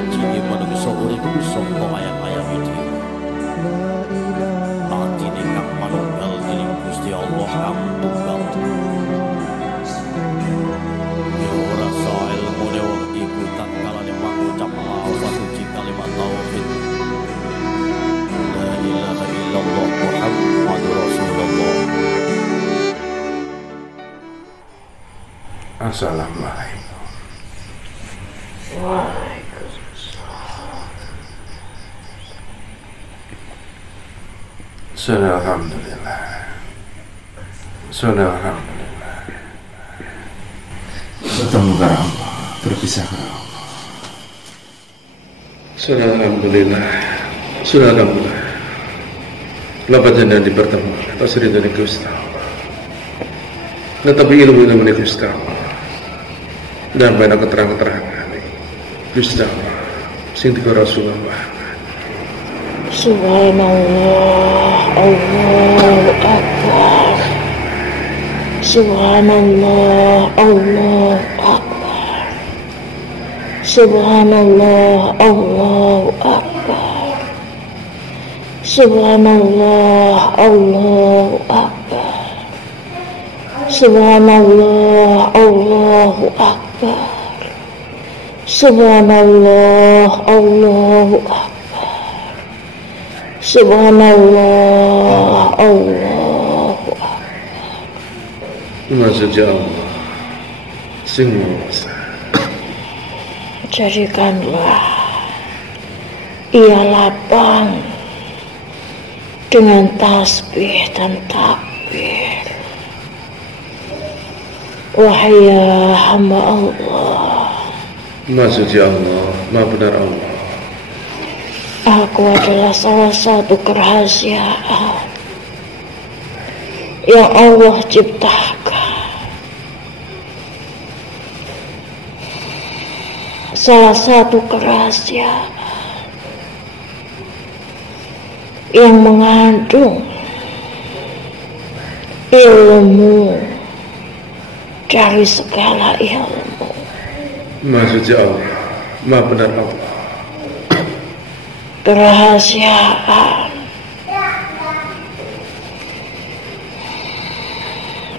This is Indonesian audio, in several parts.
ngaji manungsa urip saka ayat-ayat iki. Atine kang manunggal dening Gusti Allah kang tunggal. Ya ora sae ilmune wong iku tatkala mengucap lafaz suci kalimat tauhid. La ilaha illallah Muhammadur Rasulullah. Assalamualaikum. Waalaikumsalam. Alhamdulillah. Alhamdulillah. Bertemu karena Allah, berpisah karena Allah. Alhamdulillah. Alhamdulillah. Lepas jangan dipertemukan atas ridha dari Gusti Allah. Tetapi ilmu dari Gusti Allah. Dan banyak keterangan-keterangan Gusti Allah sing diku Rasulullah. Subhanallah, Allahu Akbar. Subhanallah, Allahu Akbar. Subhanallah, Allahu Akbar. Subhanallah, Allahu Akbar. Subhanallah, Allahu Akbar. Subhanallah, Allahu Akbar. Subhanallah, Allahu Akbar. Maksudnya Allah sing menguasa. Jadikanlah ia lapang dengan tasbih dan takbir. Wahai hamba Allah, Maksudnya Allah, Maha benar Allah. aku adalah salah satu kerahasiaan yang Allah ciptakan. Salah satu kerahasiaan yang mengandung ilmu dari segala ilmu. Maksudnya Allah, Maha benar Allah. Kerahasiaan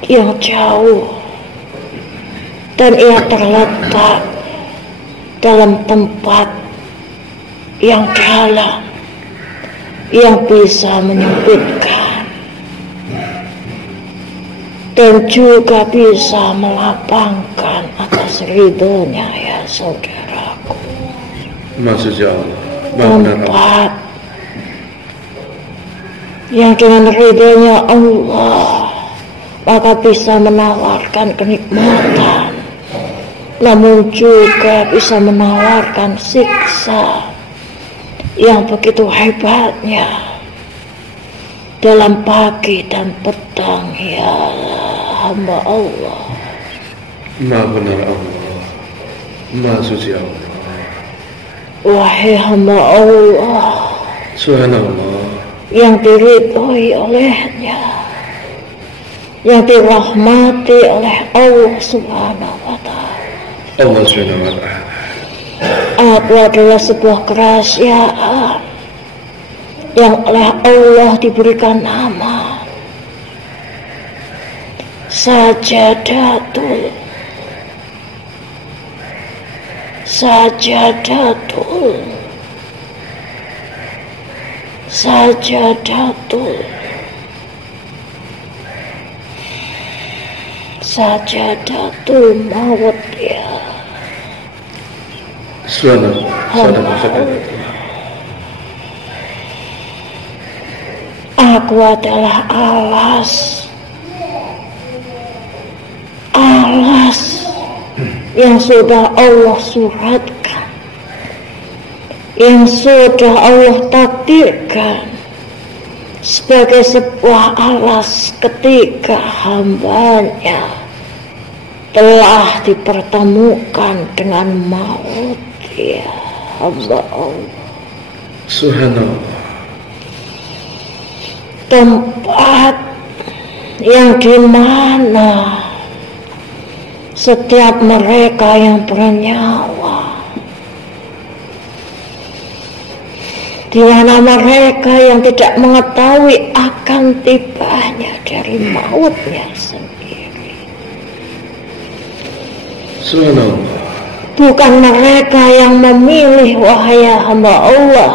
yang jauh dan ia terletak dalam tempat yang dalam yang bisa menyempitkan dan juga bisa melapangkan atas ridhonya, ya saudaraku. Maksudnya Allah, Maha benar Allah. Tempat yang dengan ridhonya Allah maka bisa menawarkan kenikmatan, namun juga bisa menawarkan siksa yang begitu hebatnya dalam pagi dan petang, ya hamba Allah. Maha benar Allah, Maha suci Allah. Wahai hamba Allah Subhanallah, yang diridhoi olehnya, yang dirahmati oleh Allah Subhanahu wa Ta'ala. Allah Subhanahu wa Ta'ala. Aku adalah sebuah kerahasiaan yang oleh Allah diberikan nama Sajadatul. Sajadatul. Sajadatul. Sajadatul maut, ya. Subhanallah. Aku adalah alas yang sudah Allah suratkan, yang sudah Allah takdirkan sebagai sebuah alas ketika hambanya telah dipertemukan dengan maut, ya hamba Allah. Subhanallah. Tempat yang dimana setiap mereka yang bernyawa di mana mereka yang tidak mengetahui akan tibanya dari mautnya sendiri. Subhanallah. Bukan mereka yang memilih, wahai hamba Allah.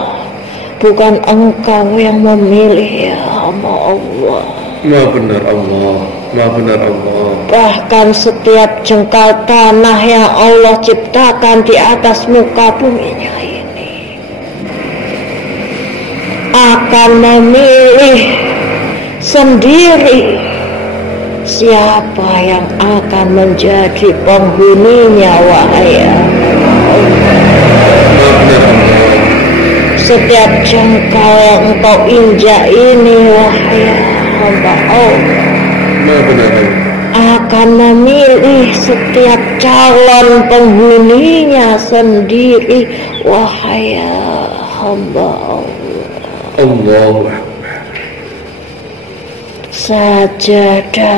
Bukan engkau yang memilih, ya hamba Allah. Maha benar Allah, Maha benar Allah. Bahkan setiap jengkal tanah yang Allah ciptakan di atas muka buminya ini akan memilih sendiri siapa yang akan menjadi penghuninya, wahai Allah. Setiap jengkal yang engkau injak ini, wahai hamba Allah, akan memilih setiap calon penghuninya sendiri, wahai hamba Allah. Allah. Sajadatul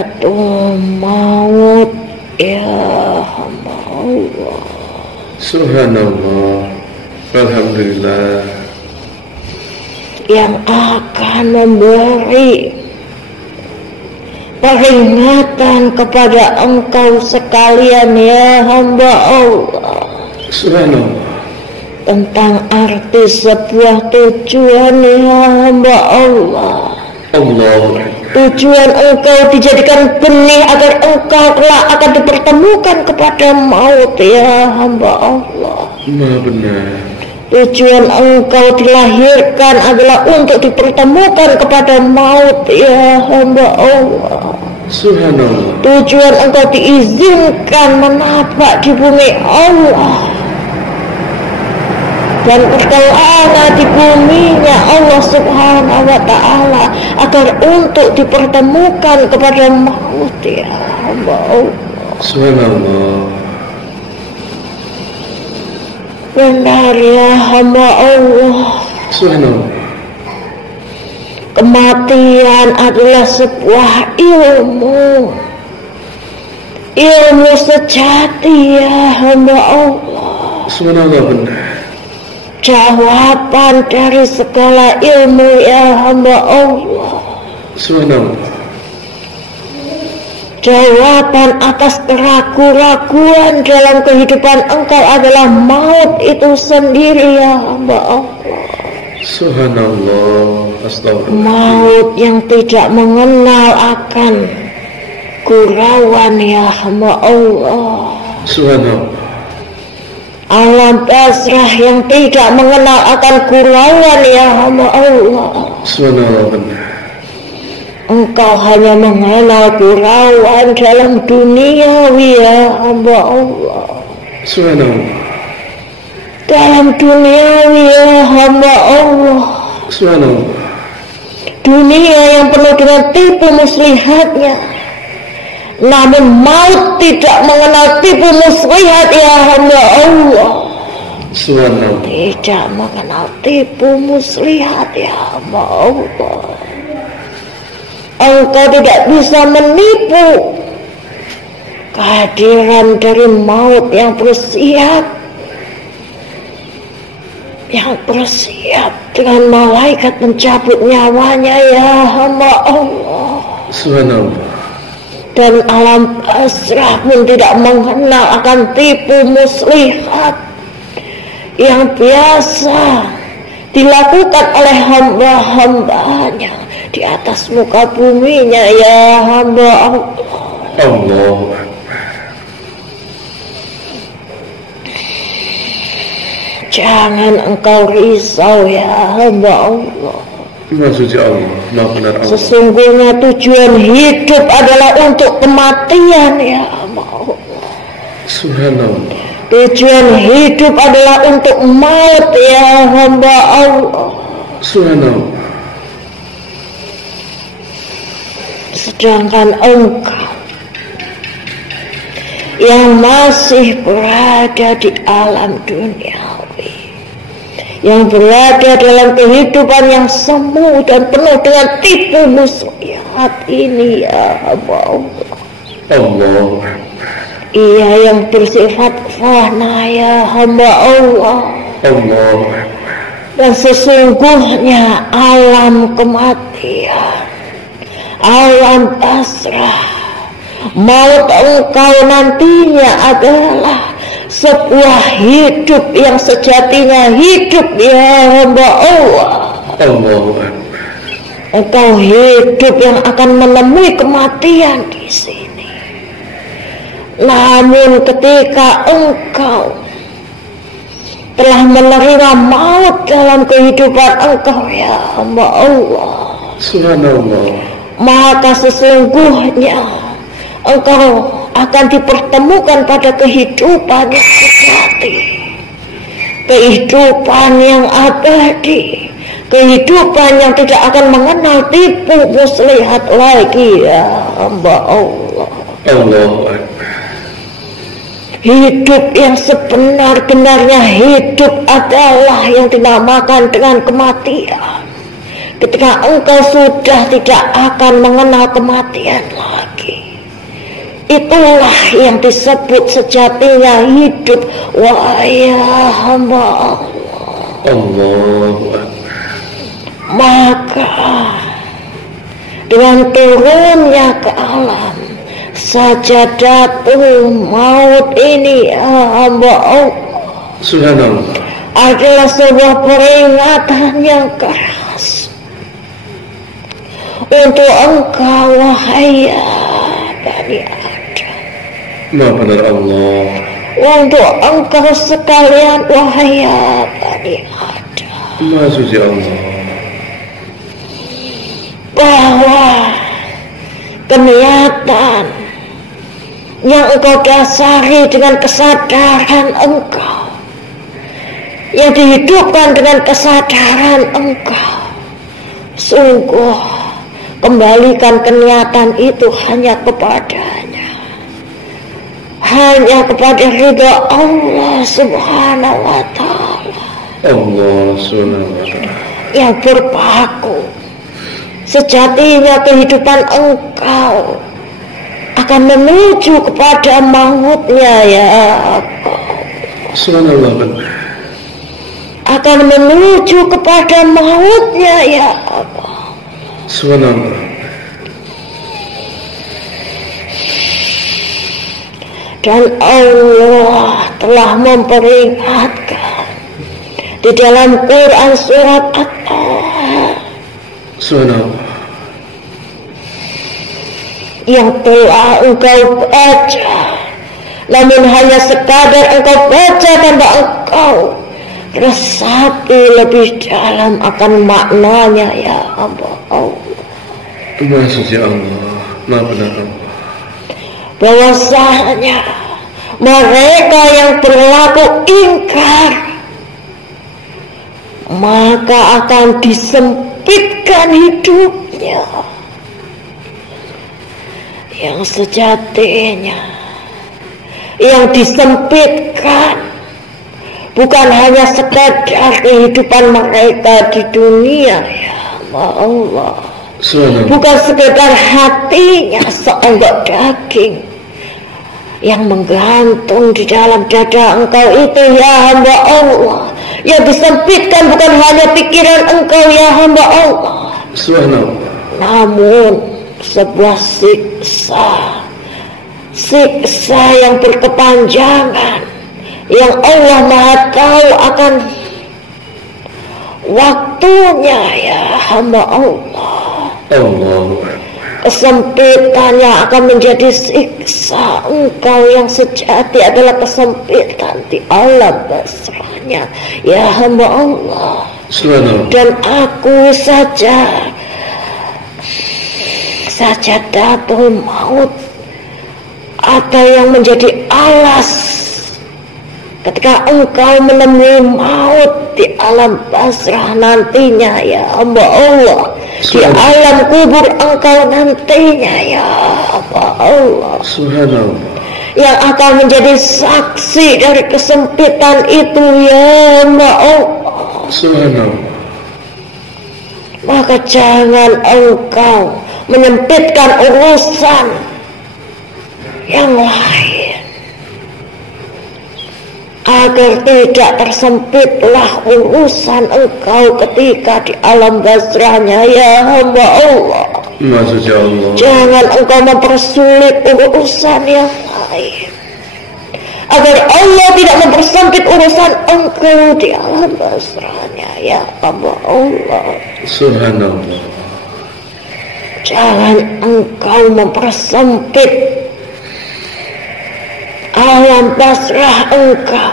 maut, ya hamba Allah. Subhanallah. Alhamdulillah. Yang akan memberi peringatan kepada engkau sekalian, ya hamba Allah. Subhanallah. Tentang arti sebuah tujuan, ya hamba Allah. Allah. Tujuan engkau dijadikan benih agar engkau kelak akan dipertemukan kepada maut, ya hamba Allah. Maha benar. Tujuan engkau dilahirkan adalah untuk dipertemukan kepada maut, ya hamba Allah. Subhanallah. Tujuan engkau diizinkan menapak di bumi Allah dan berkelana di buminya Allah subhanahu wa ta'ala agar untuk dipertemukan kepada maut, ya hamba Allah. Subhanallah. Benar, ya hamba Allah. Subhanallah. Kematian adalah sebuah ilmu sejati, ya hamba Allah. Subhanallah benar. Jawaban dari segala ilmu, ya hamba Allah. Subhanallah. Jawaban atas keraguan-raguan dalam kehidupan engkau adalah maut itu sendiri, ya hamba Allah. Subhanallah. Astagfirullah. Maut yang tidak mengenal akan gurauan, ya hamba Allah. Subhanallah. Alam pasrah yang tidak mengenal akan gurauan, ya hamba Allah. Subhanallah benar. Engkau hanya mengenal gurauan dalam duniawi, ya hamba Allah. Subhanallah. Dalam duniawi, ya hamba Allah. Subhanallah. Dunia yang penuh dengan tipu muslihatnya. Namun maut tidak mengenal tipu muslihat, ya hamba Allah. Subhanallah. Tidak mengenal tipu muslihat, ya hamba Allah. Engkau tidak bisa menipu kehadiran dari maut yang bersiap dengan malaikat mencabut nyawanya, ya hamba Allah. Subhanallah. Dan alam pasrah pun tidak mengenal akan tipu muslihat yang biasa dilakukan oleh hamba-hambanya di atas muka buminya, ya hamba Allah. Allah. Jangan engkau risau, ya hamba Allah. Maha suci Allah, Maha benar Allah. Sesungguhnya tujuan hidup adalah untuk kematian, ya hamba Allah. Subhanallah. Tujuan hidup adalah untuk maut, ya hamba Allah. Subhanallah. Sedangkan engkau yang masih berada di alam duniawi, yang berada dalam kehidupan yang semu dan penuh dengan tipu muslihat ini, ya hamba Allah. Allah. Ia yang bersifat fana, ya hamba Allah. Allah. Dan sesungguhnya alam kematian, alam pasrah, maut engkau nantinya adalah sebuah hidup yang sejatinya hidup ya hamba Allah. Engkau hidup yang akan menemui kematian di sini. Namun ketika engkau telah menerima maut dalam kehidupan engkau ya hamba Allah, Subhanallah, maka sesungguhnya engkau akan dipertemukan pada kehidupan yang sejati, kehidupan yang abadi, kehidupan yang tidak akan mengenal tipu muslihat lagi ya hamba Allah. Hidup yang sebenar-benarnya hidup adalah yang dinamakan dengan kematian. Ketika engkau sudah tidak akan mengenal kematian lagi, itulah yang disebut sejatinya hidup. Wah ya hamba Allah. Maka dengan turunnya ke alam sajadatul maut ini ya hamba Allah, Subhanallah, adalah sebuah peringatan yang keras untuk engkau wahai Bani Adam. Maha benar Allah. Untuk engkau sekalian wahai Bani Adam, Maha suci Allah. bahwa kenyataan yang engkau dasari dengan kesadaran engkau, yang dihidupkan dengan kesadaran engkau, sungguh kembalikan kenyataan itu hanya kepadanya, hanya kepada ridha Allah subhanahu wa ta'ala. Allah subhanahu wa ta'ala yang berpaku. Sejatinya kehidupan engkau akan menuju kepada mautnya ya Allah. Subhanallah, akan menuju kepada mautnya ya Allah. Subhanallah. Dan Allah telah memperingatkan di dalam Quran surat At-Taha Subhanallah. yang telah engkau baca, namun hanya sekadar engkau baca tanpa engkau resapi lebih dalam akan maknanya ya Allah. Maha suci Allah, Maha benar Allah. Bahwasanya mereka yang berlaku ingkar maka akan disempitkan hidupnya yang sejatinya. Yang disempitkan bukan hanya sekadar kehidupan mereka di dunia ya Allah, bukan sekedar hatinya seonggok daging yang menggantung di dalam dada engkau itu ya hamba Allah. Yang disempitkan bukan hanya pikiran engkau ya hamba Allah, namun sebuah siksa yang berkepanjangan yang Allah Maha tahu akan waktunya ya hamba Allah. Kesempitan yang akan menjadi siksa engkau yang sejati adalah kesempitan di alam basrahnya ya hamba Allah. Dan aku sajadatul maut atau yang menjadi alas ketika engkau menemui maut di alam basrah nantinya ya hamba Allah, di alam kubur engkau nantinya ya hamba Allah, yang akan menjadi saksi dari kesempitan itu ya hamba Allah. Maka jangan engkau menyempitkan urusan yang lain agar tidak tersempitlah urusan engkau ketika di alam barzahnya, ya hamba Allah. Maksudnya Allah. Jangan engkau mempersulit urusan yang lain, agar Allah tidak mempersempit urusan engkau di alam barzahnya, ya hamba Allah. Subhanallah. Jangan engkau mempersempit alam barzah engkau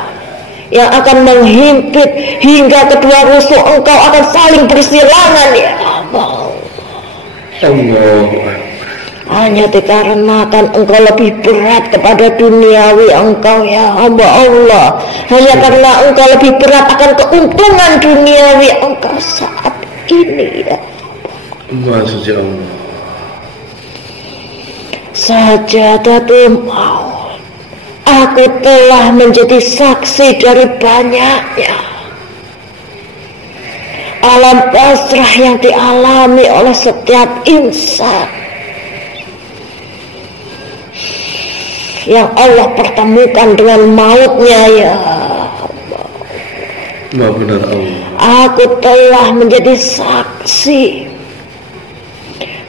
yang akan menghimpit hingga kedua rusuk engkau akan saling bersilangan, ya Allah. Hanya dikarenakan engkau lebih berat kepada duniawi engkau, ya hamba Allah. Hanya karena engkau lebih berat akan keuntungan duniawi engkau saat ini, ya Maksudnya Allah. Sajadatul maut, aku telah menjadi saksi dari banyaknya alam barzah yang dialami oleh setiap insan yang Allah pertemukan dengan mautnya, ya Allah. Maha benar Allah. Aku telah menjadi saksi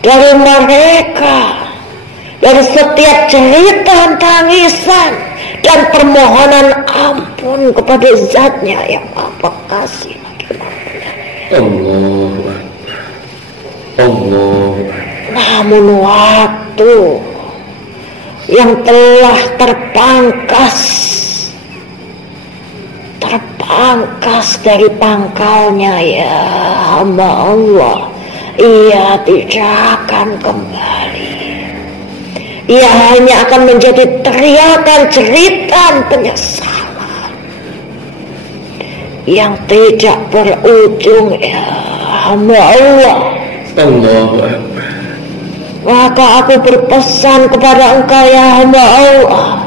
dari mereka, dari setiap cerita tangisan dan permohonan ampun kepada Zatnya yang Maha Pengasih lagi Maha Penyayang. Allah. Namun waktu yang telah terpangkas dari pangkalnya, ya hamba Allah, ia tidak akan kembali. Ia hanya akan menjadi teriakan jeritan penyesalan yang tidak berujung, ya hamba Allah. Maka aku berpesan kepada engkau, ya hamba Allah,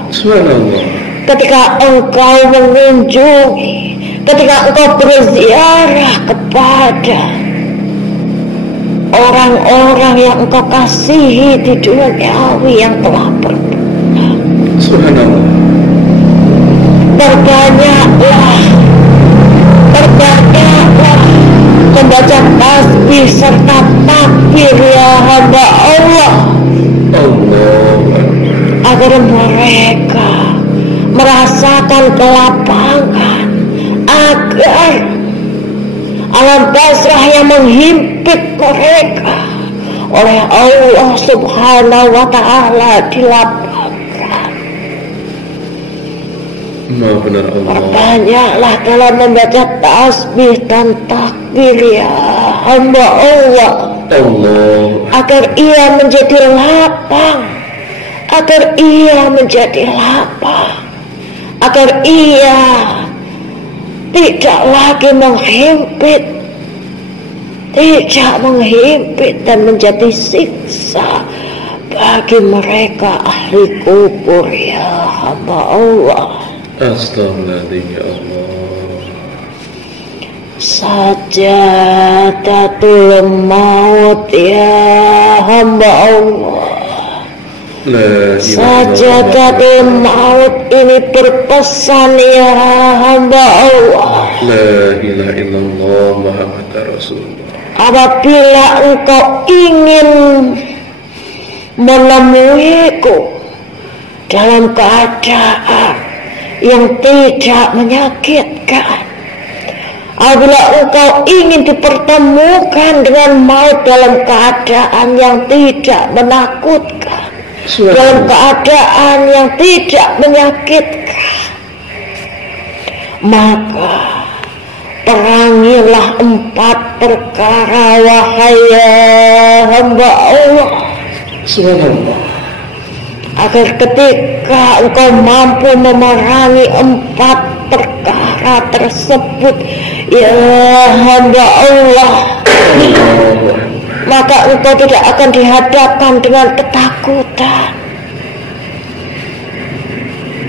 ketika engkau mengunjungi, ketika engkau berziarah kepada orang-orang yang engkau kasihi di duniawi yang telah berpulang, berbanyaklah membaca tasbih serta takbir, ya hamba Allah, agar mereka merasakan kelapangan, agar alam barzah yang menghimpit mereka oleh Allah Subhanahu wa Ta'ala dilapangkan. Benar Allah. Perbanyaklah dalam membaca tasbih dan takbir, ya hamba Allah, agar ia menjadi lapang, agar ia menjadi lapang, agar ia tidak lagi menghimpit, tidak menghimpit dan menjadi siksa bagi mereka ahli kubur, ya hamba Allah. Astagfirullahaladzim, ya Allah. Sajadatul maut, ya hamba Allah. Sajadatul maut ini berpesan, ya hamba Allah. La ilaha illallah Muhammad Rasulullah. Apabila engkau ingin menemuiku dalam keadaan yang tidak menyakitkan, apabila engkau ingin dipertemukan dengan maut dalam keadaan yang tidak menakutkan, dalam keadaan yang tidak menyakitkan, maka perangilah 4 perkara, wahai hamba Allah. Subhanallah. Agar ketika engkau mampu memerangi 4 perkara tersebut, ya hamba Allah, maka engkau tidak akan dihadapkan dengan ketakutan,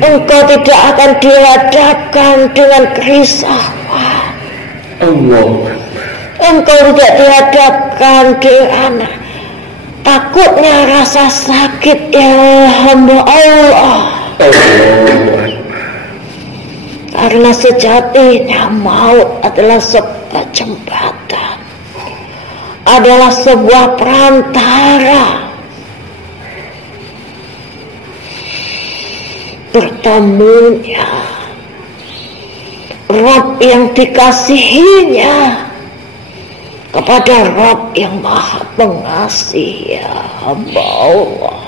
engkau tidak akan dihadapkan dengan kerisauan, engkau tidak dihadapkan dengan takutnya rasa sakit, ya hamba Allah. Karena sejatinya maut adalah sebuah jembatan, adalah sebuah perantara bertemunya Rabb yang dikasihinya kepada Rabb yang Maha Pengasih. Ya hamba Allah,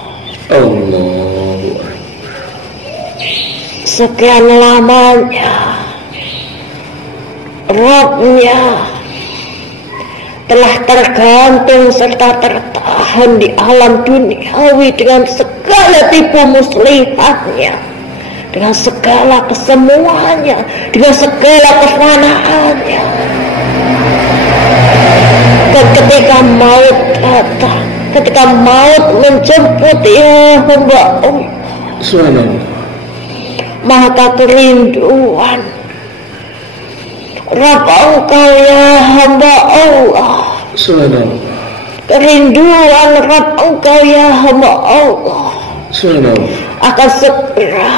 sekian lamanya Rabb-nya telah tergantung serta tertahan di alam duniawi dengan segala tipu muslihatnya, dengan segala kesemuanya, dengan segala kefanaannya. Dan ketika maut datang, ketika maut menjemput, ya hamba Allah, maka kerinduan Rabb engkau ya hamba Allah, kerinduan Rabb engkau ya hamba Allah akan segera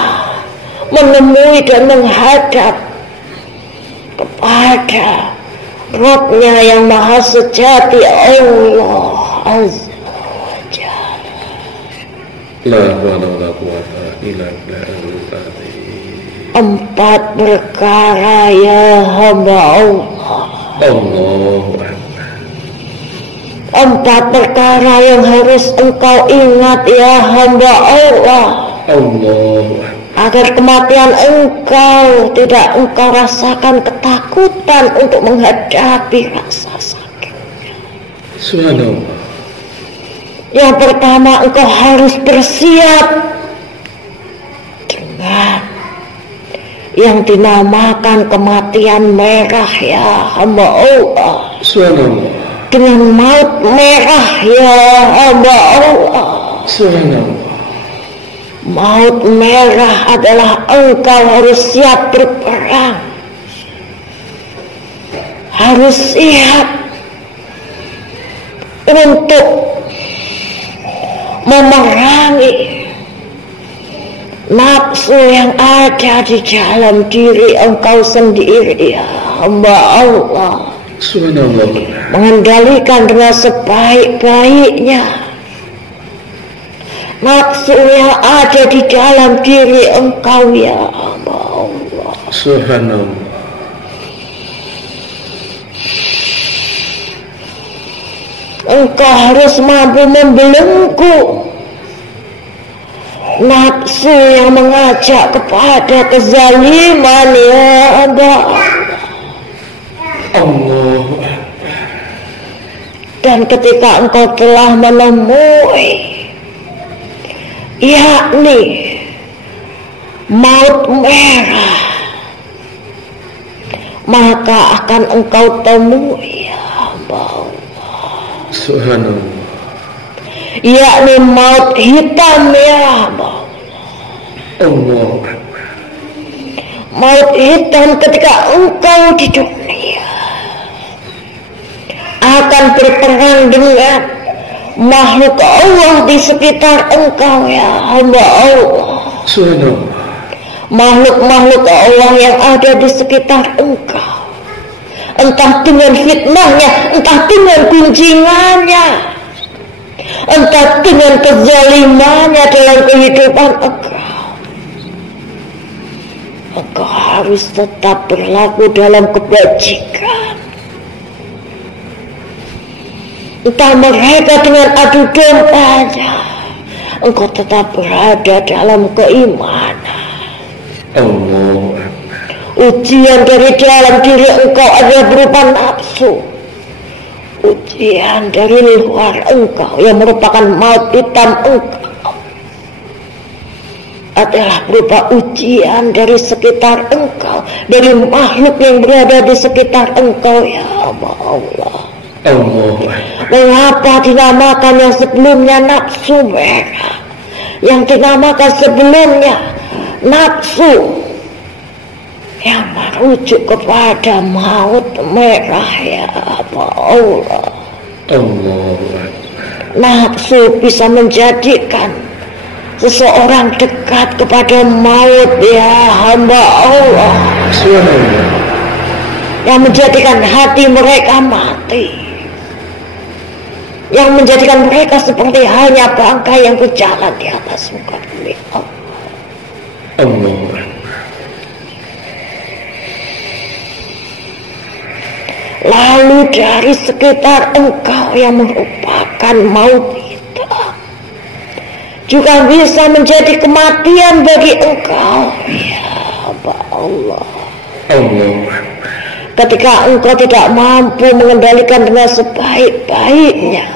menemui dan menghadap kepada Rabb-nya yang maha sejati, Allah Azza wa Jalla. La hawla wala quwwata illa billah. 4 perkara ya hamba Allah. 4 perkara yang harus engkau ingat ya hamba Allah, agar kematian engkau tidak engkau rasakan ketakutan untuk menghadapi rasa sakitnya. Subhanallah. Yang pertama, engkau harus bersiap dengan yang dinamakan kematian merah ya hamba Allah. Subhanallah. Dengan maut merah ya hamba Allah. Subhanallah. Maut merah adalah engkau harus siap berperang, harus siap untuk memerangi nafsu yang ada di dalam diri engkau sendiri ya hamba Allah. Subhanallah. Mengendalikan dengan sebaik-baiknya nafsu yang ada di dalam diri engkau ya hamba Allah. Subhanallah. Engkau harus mampu membelenggu nafsu yang mengajak kepada kezaliman ya hamba Allah. Dan ketika engkau telah menemui yakni maut merah, maka akan engkau temui ya hamba Allah. Subhanallah. Yakni maut hitam ya hamba Allah. Maut hitam ketika engkau di dunia akan berperang dengan makhluk Allah di sekitar engkau ya hamba Allah. Subhanallah. Makhluk-makhluk Allah yang ada di sekitar engkau, entah dengan fitnahnya, entah dengan gunjingannya, entah dengan kezalimannya dalam kehidupan engkau harus tetap berlaku dalam kebajikan. Entah mereka dengan adu dompanya, engkau tetap berada dalam keimanan. Allah. Ujian dari dalam diri engkau adalah berupa nafsu. Ujian dari luar engkau yang merupakan maut hitam engkau adalah berupa ujian dari sekitar engkau, dari makhluk yang berada di sekitar engkau ya Allah. Mengapa dinamakan yang sebelumnya nafsu merah, yang dinamakan sebelumnya nafsu yang merujuk kepada maut merah ya Allah. Nafsu bisa menjadikan seseorang dekat kepada maut ya hamba Allah. Subhanallah. Yang menjadikan hati mereka mati, yang menjadikan mereka seperti hanya bangkai yang berjalan di atas muka bumi Allah. Allah. Lalu dari sekitar engkau yang merupakan maut kita juga bisa menjadi kematian bagi engkau, ya Allah. Allah. Ketika engkau tidak mampu mengendalikan dengan sebaik-baiknya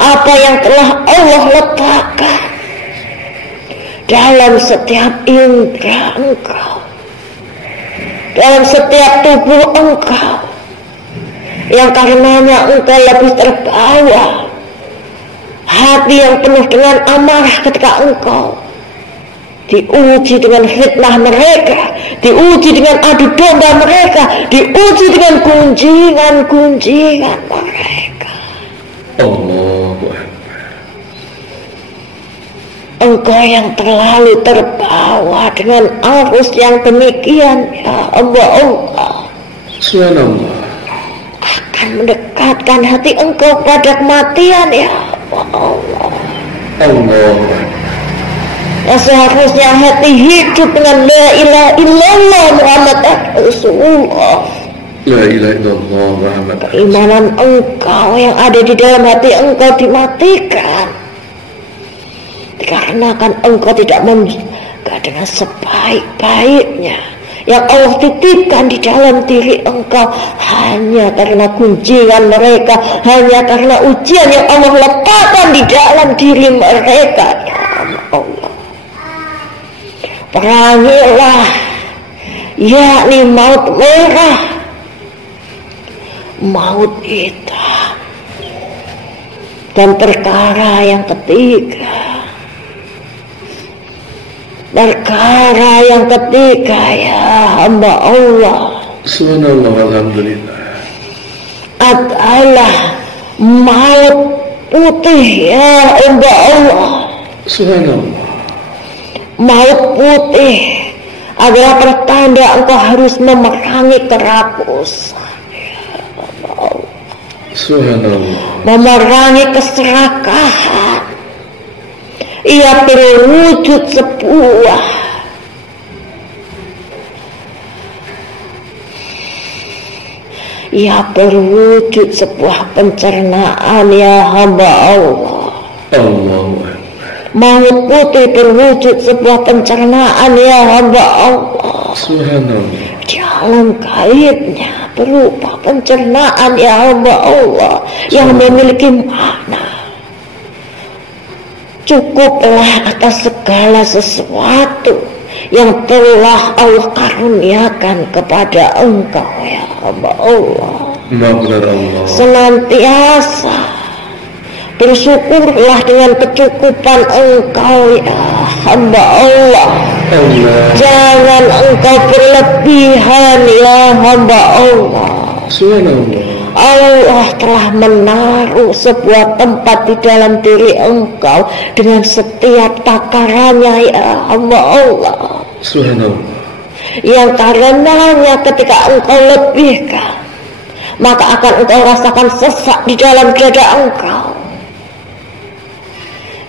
apa yang telah Allah letakkan dalam setiap indera engkau, dalam setiap tubuh engkau, yang karenanya engkau lebih terbawa hati yang penuh dengan amarah ketika engkau diuji dengan fitnah mereka, diuji dengan adu domba mereka, diuji dengan gunjingan mereka. Allah. Engkau yang terlalu terbawa dengan arus yang demikian, ya Allah, Subhanallah. akan mendekatkan hati engkau pada kematian, ya Allah. Allah. Ya seharusnya hati hidup dengan la ilaha illallah Muhammad Rasulullah. La ilaha illallah Muhammad. Keimanan engkau yang ada di dalam hati engkau dimatikan dikarenakan engkau tidak menjaga dengan sebaik-baiknya yang Allah titipkan di dalam diri engkau, hanya karena gunjingan mereka, hanya karena ujian yang Allah letakkan di dalam diri mereka, ya Allah. Perangilah, yakni maut merah, maut kita. Dan perkara yang ketiga, ya hamba Allah, Subhanallah, alhamdulillah, adalah maut putih, ya hamba Allah. Subhanallah. Maut putih adalah pertanda engkau harus memerangi kerakusan, ya Allah. Subhanallah. Memerangi keserakahan. Ia berwujud sebuah pencernaan, ya hamba Allah. Allah. Maut putih berwujud sebuah pencernaan, ya hamba Allah. Subhanallah. Dalam gaibnya berupa pencernaan, ya hamba Allah, yang memiliki makna. Cukuplah atas segala sesuatu yang telah Allah karuniakan kepada engkau, ya hamba Allah. Maafkan Allah. Senantiasa bersyukurlah dengan kecukupan engkau, ya hamba Allah. Jangan engkau berlebihan, ya hamba Allah. Subhanallah. Allah telah menaruh sebuah tempat di dalam diri engkau dengan setiap takarannya, ya hamba Allah. Subhanallah. Yang karenanya ketika engkau lebihkan, maka akan engkau rasakan sesak di dalam dada engkau.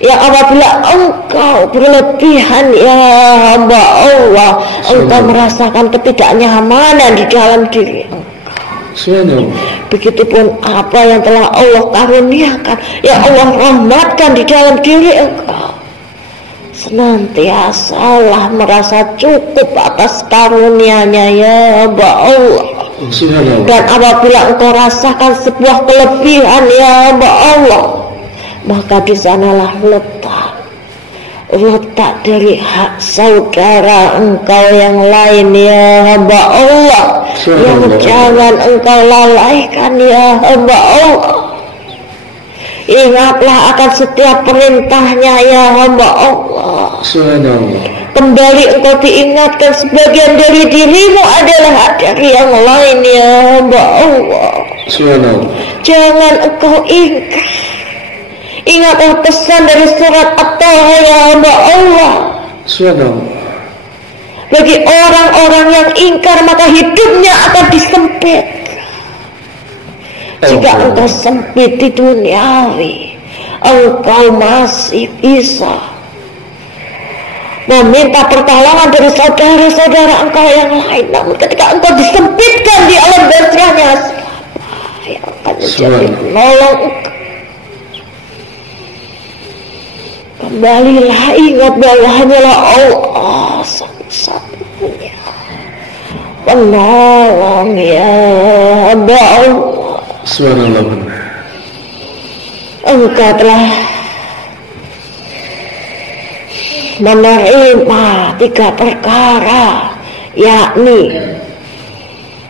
Ya apabila engkau berlebihan, ya hamba Allah, engkau merasakan ketidaknyamanan di dalam diri engkau. Begitupun apa yang telah Allah karuniakan, ya Allah rahmatkan di dalam diri engkau, senantiasalah merasa cukup atas karunia-Nya, ya hamba Allah. Dan apabila engkau rasakan sebuah kelebihan, ya hamba Allah, maka di sanalah letak dari hak saudara engkau yang lain, ya hamba Allah, yang jangan engkau lalaikan, ya hamba Allah. Ingatlah akan setiap perintahnya, ya hamba Allah. Kembali engkau diingatkan sebagian dari dirimu adalah dari yang lain, ya hamba Allah. Jangan engkau ingkar. Ingatlah pesan dari surat At-Taha, ya hamba Allah. Bagi orang-orang yang ingkar, maka hidupnya akan disempit. Jika engkau sempit di duniawi, engkau masih bisa meminta pertolongan dari saudara-saudara engkau yang lain. Namun ketika engkau disempitkan di alam barzahnya, siapa yang akan menjadi penolong engkau? Kembalilah ingat bahwa hanyalah Allah satu-satunya penolong, ya hamba Allah. Subhanallah benar. Engkau telah menerima 3 perkara, yakni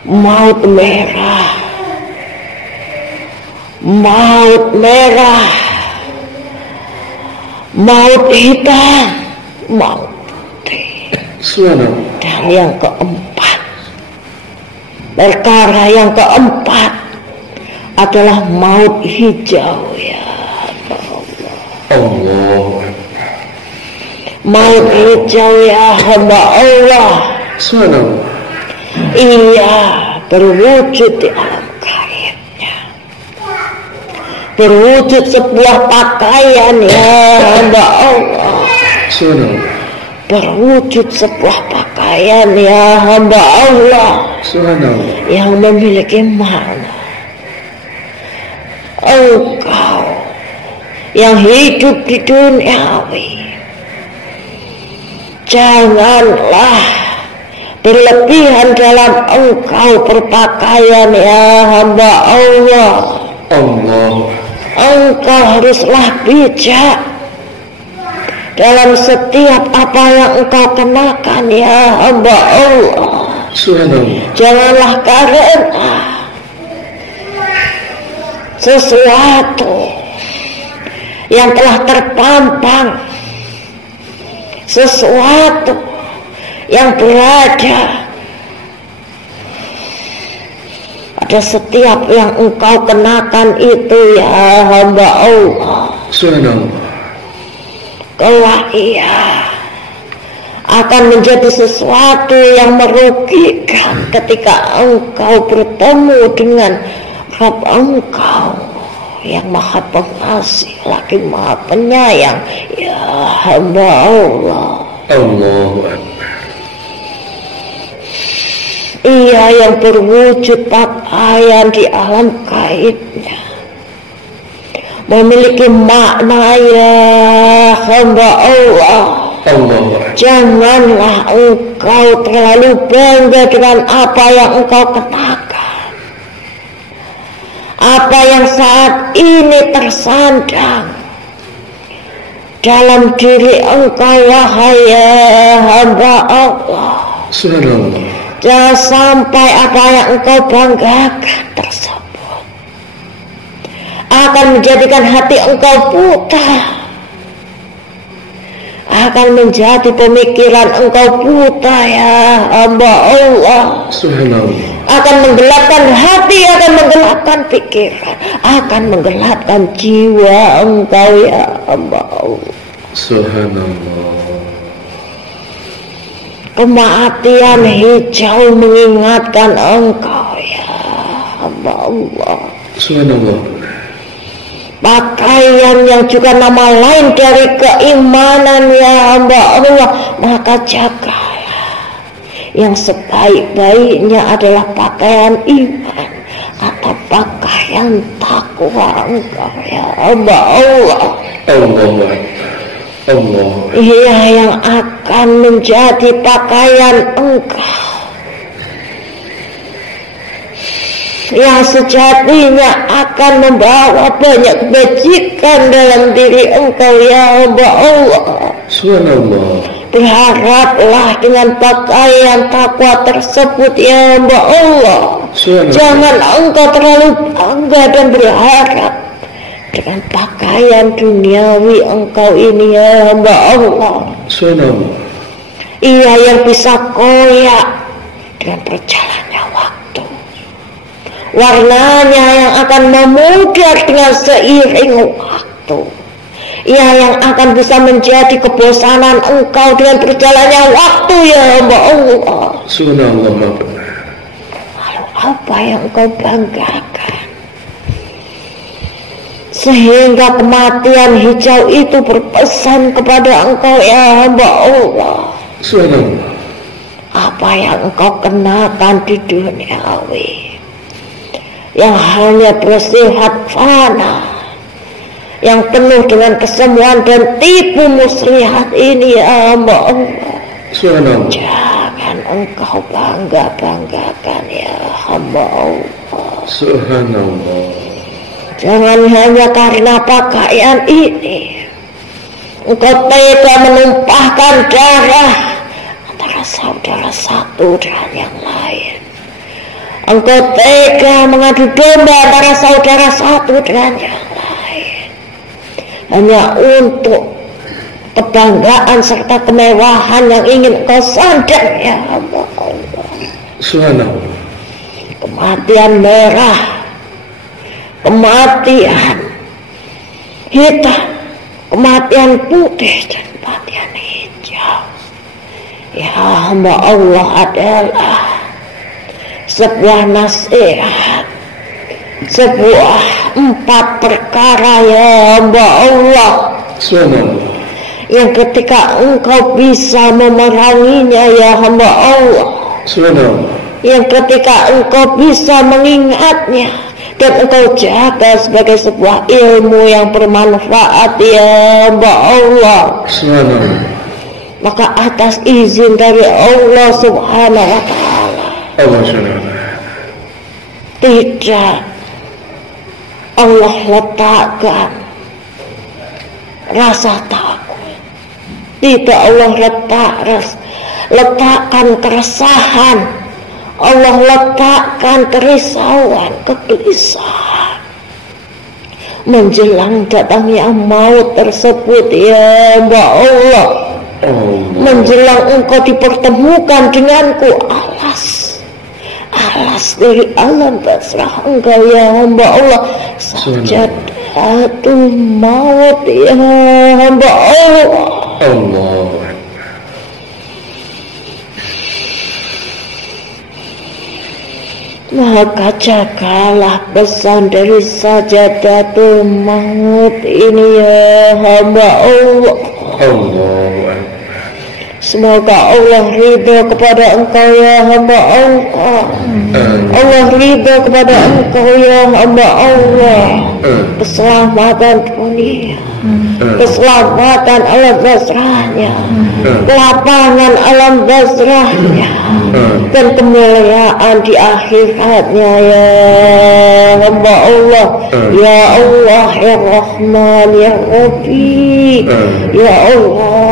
maut merah, maut hitam, maut putih. Dan yang keempat, perkara yang keempat adalah maut hijau, ya Allah. Maut hijau, ya hamba Allah. Subhanallah. Ia berwujud di alam gaibnya, berwujud sebuah pakaian, ya hamba Allah. Subhanallah. Berwujud sebuah pakaian, ya hamba Allah. Subhanallah. Yang memiliki makna. Engkau yang hidup di duniawi, janganlah berlebihan dalam engkau berpakaian, ya hamba Allah. Engkau haruslah bijak dalam setiap apa yang engkau kenakan, ya hamba Allah. Janganlah karena sesuatu yang telah terpampang, sesuatu yang berada pada setiap yang engkau kenakan itu, ya hamba Allah, kelak ia akan menjadi sesuatu yang merugikan ketika engkau bertemu dengan Rabb engkau yang maha pengasih lagi maha penyayang, ya hamba Allah. Allahu Akbar. Ia yang berwujud pakaian di alam gaibnya, memiliki makna, ya hamba Allah. Janganlah engkau terlalu bangga dengan apa yang engkau katakan, apa yang saat ini tersandang dalam diri engkau, wahai hamba Allah. Jangan sampai apa yang engkau banggakan tersebut akan menjadikan hati engkau buta, akan menjadi pemikiran engkau buta, ya hamba Allah. Akan menggelapkan hati, akan menggelapkan pikiran, akan menggelapkan jiwa engkau, ya hamba Allah. Subhanallah. Kematian hijau mengingatkan engkau, ya hamba Allah. Subhanallah. Pakaian yang juga nama lain dari keimanan, ya hamba Allah. Maka jagalah. Yang sebaik-baiknya adalah pakaian iman atau pakaian takwa engkau, ya hamba Allah. Ia yang akan menjadi pakaian engkau, yang sejatinya akan membawa banyak kebajikan dalam diri engkau, ya hamba Allah. Berharaplah dengan pakaian takwa tersebut, ya hamba Allah. Jangan engkau terlalu bangga dan berharap dengan pakaian duniawi engkau ini, ya hamba Allah. Ia yang bisa koyak dengan berjalannya waktu, warnanya yang akan memudar dengan seiring waktu, ia yang akan bisa menjadi kebosanan engkau dengan berjalannya waktu ya hamba Allah. Subhanallah, Maha benar. Lalu apa yang engkau banggakan sehingga kematian hijau itu berpesan kepada engkau ya hamba Allah? Subhanallah. Apa yang engkau kenakan di duniawi yang hanya bersifat fana, yang penuh dengan kesemuan dan tipu muslihat ini ya hamba Allah. Subhanallah. Jangan engkau bangga-banggakan ya hamba Allah. Subhanallah. Jangan hanya karena pakaian ini engkau tega menumpahkan darah antara saudara satu dengan yang lain. Engkau tega mengadu domba antara saudara satu dengan yang lain hanya untuk kebanggaan serta kemewahan yang ingin engkau sandang ya Allah. Subhanallah. Kematian merah, kematian hitam, kematian putih dan kematian hijau ya hamba Allah adalah sebuah nasihat, sebuah 4 perkara ya hamba Allah. Subhanallah. Yang ketika engkau bisa memeranginya ya hamba Allah. Subhanallah. Yang ketika engkau bisa mengingatnya dan engkau jaga sebagai sebuah ilmu yang bermanfaat ya hamba Allah. Subhanallah. Maka atas izin dari Allah subhanahu wa ta'ala, Allah subhanahu. tidak Allah letakkan rasa takut, tidak Allah letakkan keresahan, Allah letakkan kerisauan, kegelisahan menjelang datangnya maut tersebut ya Mbak Allah. Menjelang engkau dipertemukan denganku, alas dari alam basrah engkau ya hamba Allah, sajadatul maut ya hamba Allah. Maka jagalah pesan dari sajadatul maut ini ya hamba Allah. Semoga Allah ridho kepada engkau ya hamba Allah. Allah ridho kepada engkau ya hamba Allah. Keselamatan dunia, keselamatan alam basrahnya, kelapangan alam basrahnya, dan kemuliaan di akhiratnya ya hamba Allah. Ya Allah ya Rahman ya Rabbi ya Allah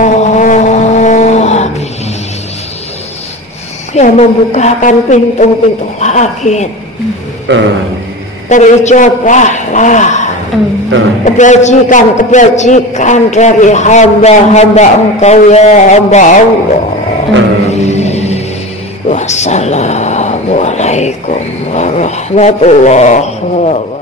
yang membukakan pintu-pintu langit. Terijabahlah kebajikan dari hamba-hamba engkau ya hamba Allah. Wassalamualaikum warahmatullahi wabarakatuh.